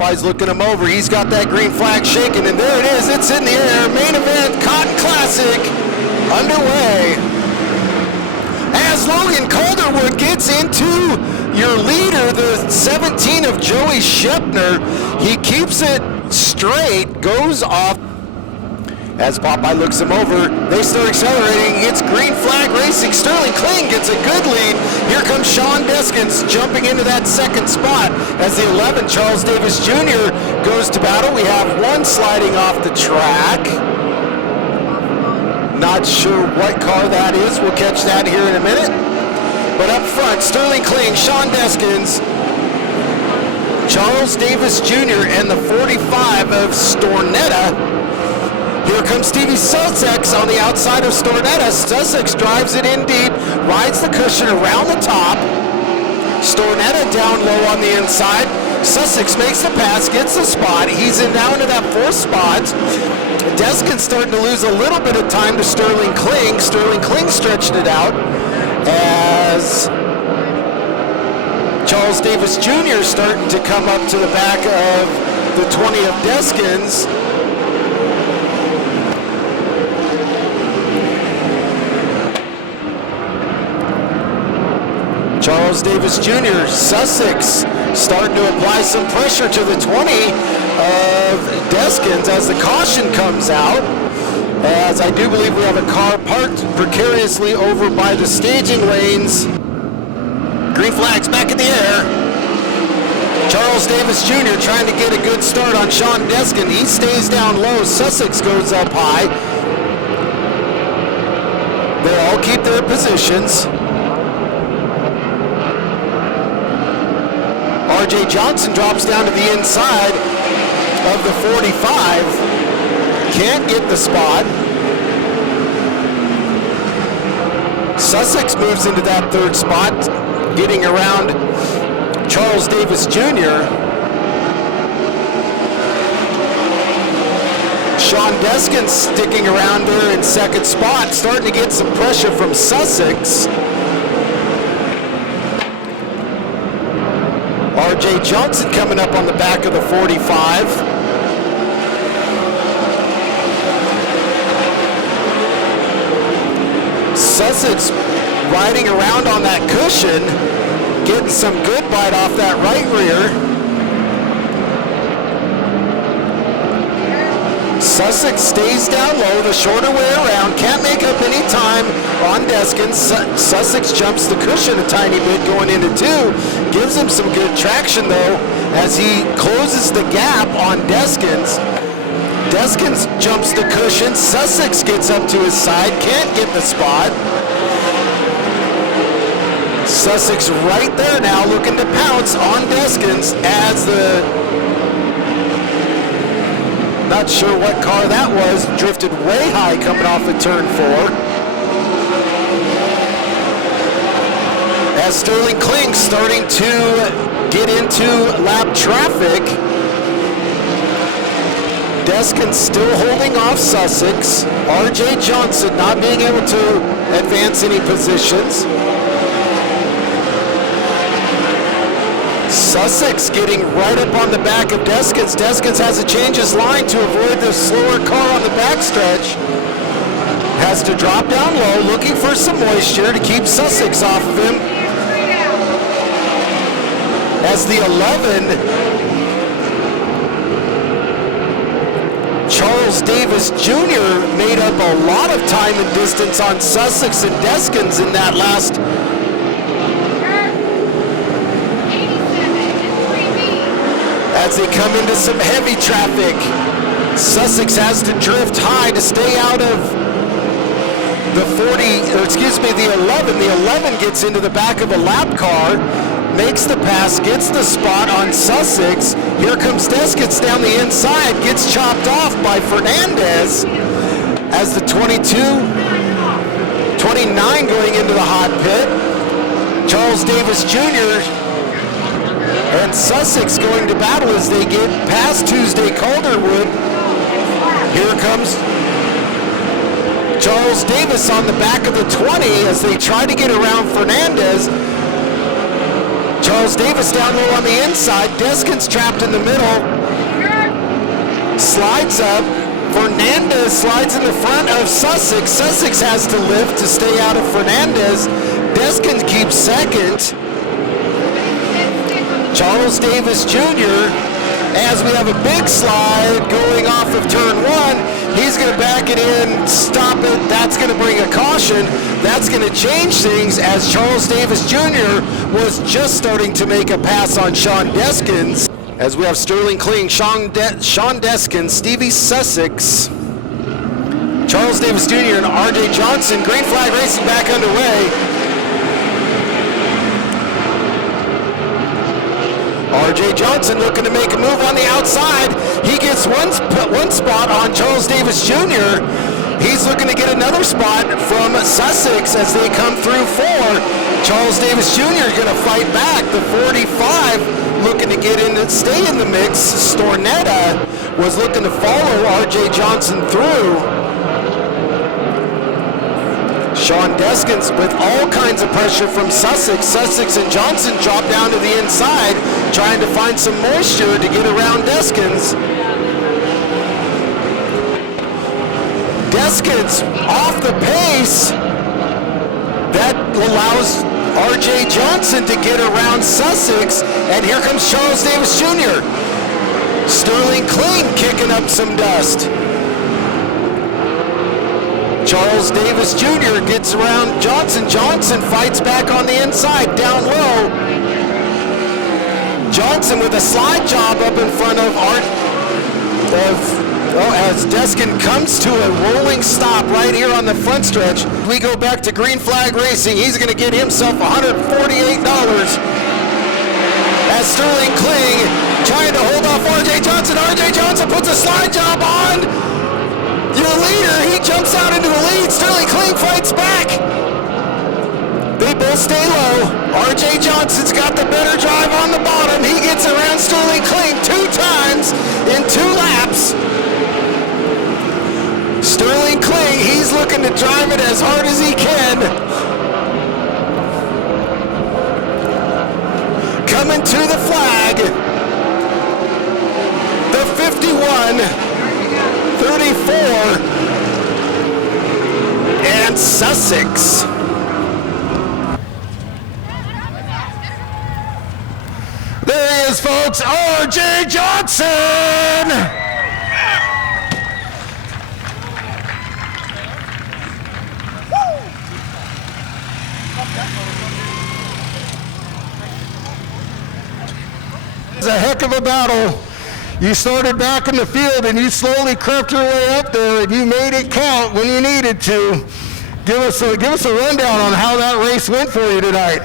Popeye's looking him over. He's got that green flag shaking, and there it is. It's in the air. Main event, Cotton Classic, underway. As Logan Calderwood gets into your leader, the 17 of Joey Shepner. He keeps it straight, goes off. As Popeye looks him over, they start accelerating. It's green flag racing. Sterling Kling gets a good lead. Here comes Sean Deskins jumping into that second spot as the 11, Charles Davis Jr., goes to battle. We have one sliding off the track. Not sure what car that is. We'll catch that here in a minute. But up front, Sterling Kling, Sean Deskins, Charles Davis Jr., and the 45 of Stornetta. Here comes Stevie Sussex on the outside of Stornetta. Sussex drives it in deep, rides the cushion around the top. Stornetta down low on the inside. Sussex makes the pass, gets the spot. He's in now into that fourth spot. Deskin's starting to lose a little bit of time to Sterling Kling. Sterling Kling stretched it out as Charles Davis Jr. starting to come up to the back of the 20 of Deskins. Charles Davis Jr., Sussex starting to apply some pressure to the 20 of Deskins as the caution comes out. As I do believe we have a car parked precariously over by the staging lanes. Green flags back in the air. Charles Davis Jr. trying to get a good start on Sean Deskin. He stays down low. Sussex goes up high. They all keep their positions. RJ Johnson drops down to the inside of the 45. Can't get the spot. Sussex moves into that third spot, getting around Charles Davis Jr. Sean Deskin sticking around there in second spot, starting to get some pressure from Sussex. RJ Johnson coming up on the back of the 45. Sussex riding around on that cushion, getting some good bite off that right rear. Sussex stays down low, the shorter way around, can't make up any time on Deskin. Sussex jumps the cushion a tiny bit going into two, gives him some good traction though as he closes the gap on Deskins. Deskins jumps the cushion, Sussex gets up to his side, can't get the spot. Sussex right there now looking to pounce on Deskins as the not sure what car that was, drifted way high coming off of turn 4. As Sterling Kling starting to get into lap traffic. Deskin still holding off Sussex. RJ Johnson not being able to advance any positions. Sussex getting right up on the back of Deskins. Deskins has to change his line to avoid the slower car on the backstretch. Has to drop down low, looking for some moisture to keep Sussex off of him. As the 11, Charles Davis Jr. made up a lot of time and distance on Sussex and Deskins in that last as they come into some heavy traffic. Sussex has to drift high to stay out of the 11. The 11 gets into the back of a lap car, makes the pass, gets the spot on Sussex. Here comes Deskins down the inside, gets chopped off by Fernandez as the 29 going into the hot pit. Charles Davis Jr. and Sussex going to battle as they get past Tuesday Calderwood. Here comes Charles Davis on the back of the 20 as they try to get around Fernandez. Charles Davis down low on the inside. Deskin's trapped in the middle. Slides up. Fernandez slides in the front of Sussex. Sussex has to lift to stay out of Fernandez. Deskin keeps second. Charles Davis Jr., as we have a big slide going off of turn one, he's going to back it in, stop it. That's going to bring a caution. That's going to change things, as Charles Davis Jr. was just starting to make a pass on Sean Deskins. As we have Sterling Kling, Sean Deskins, Stevie Sussex, Charles Davis Jr. and RJ Johnson. Green flag racing back underway. RJ Johnson looking to make a move on the outside. He gets one spot on Charles Davis Jr. He's looking to get another spot from Sussex as they come through four. Charles Davis Jr. going to fight back. The 45 looking to get in and stay in the mix. Stornetta was looking to follow RJ Johnson through. Sean Deskins with all kinds of pressure from Sussex. Sussex and Johnson drop down to the inside, trying to find some moisture to get around Deskins. Deskins off the pace. That allows RJ Johnson to get around Sussex, and here comes Charles Davis Jr. Sterling Kling kicking up some dust. Charles Davis Jr. gets around Johnson. Johnson fights back on the inside, down low. Johnson with a slide job up in front of as Deskin comes to a rolling stop right here on the front stretch. We go back to green flag racing. He's going to get himself $148 as Sterling Kling trying to hold off RJ Johnson. RJ Johnson puts a slide job on your leader. He jumps out into a lead. Sterling Kling fights back. They both stay low. RJ Johnson's got the better drive on the bottom. He gets around Sterling Kling 2 times in 2 laps. Sterling Kling, he's looking to drive it as hard as he can. Coming to the flag. The 51-34 and Sussex. There he is, folks, RJ Johnson! It's a heck of a battle. You started back in the field and you slowly crept your way up there and you made it count when you needed to. Give us a rundown on how that race went for you tonight.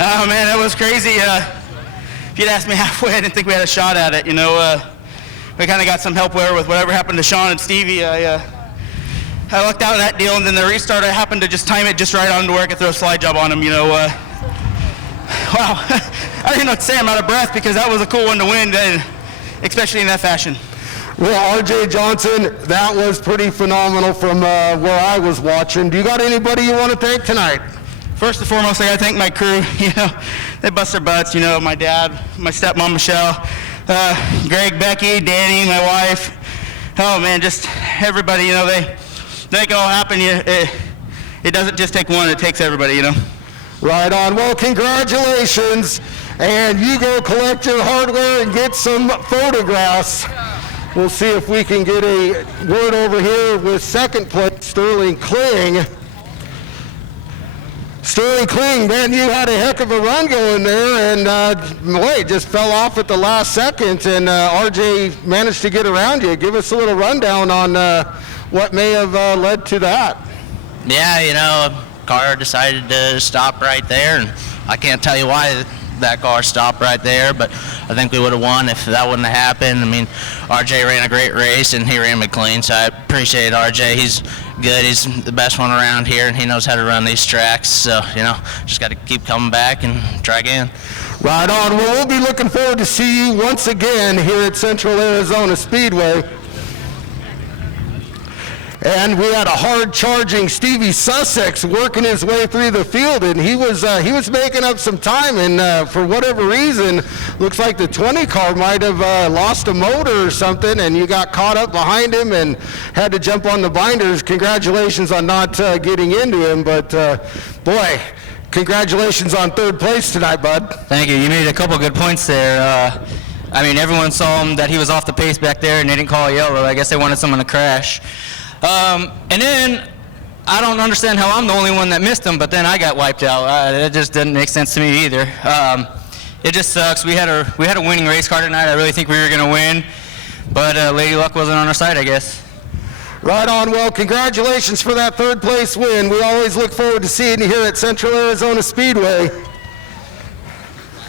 Oh man, that was crazy. If you'd asked me halfway, I didn't think we had a shot at it. You know, we kind of got some help there with whatever happened to Sean and Stevie. I lucked out in that deal, and then the restart, I happened to just time it just right on to where I could throw a slide job on him. You know, wow. I don't even know what to say. I'm out of breath because that was a cool one to win, especially in that fashion. Well, RJ Johnson, that was pretty phenomenal from where I was watching. Do you got anybody you want to thank tonight? First and foremost, I got to thank my crew. You know, they bust their butts. You know, my dad, my stepmom Michelle, Greg, Becky, Danny, my wife. Oh man, just everybody. You know, they make it all happen. It doesn't just take one; it takes everybody. You know. Right on. Well, congratulations, and you go collect your hardware and get some photographs. We'll see if we can get a word over here with second place, Sterling Kling. Sterling Kling, man, you had a heck of a run going there, and it just fell off at the last second, and RJ managed to get around you. Give us a little rundown on what may have led to that. Yeah, you know, car decided to stop right there, and I can't tell you why that car stopped right there, but I think we would have won if that wouldn't have happened. I mean, RJ ran a great race, and he ran me clean, so I appreciate RJ. He's good. He's the best one around here, and he knows how to run these tracks, so, you know, just got to keep coming back and try again. Right on. Well, we'll be looking forward to see you once again here at Central Arizona Speedway. And we had a hard-charging Stevie Sussex working his way through the field, and he was making up some time, and for whatever reason, looks like the 20 car might have lost a motor or something, and you got caught up behind him and had to jump on the binders. Congratulations on not getting into him, but boy, congratulations on third place tonight, bud. Thank you. You made a couple good points there. I mean, everyone saw him that he was off the pace back there, and they didn't call a yellow. I guess they wanted someone to crash. And then I don't understand how I'm the only one that missed him, but then I got wiped out. It just didn't make sense to me either. It just sucks. We had a winning race car tonight. I really think we were going to win, but Lady Luck wasn't on our side, I guess. Right on. Well, congratulations for that third place win. We always look forward to seeing you here at Central Arizona Speedway.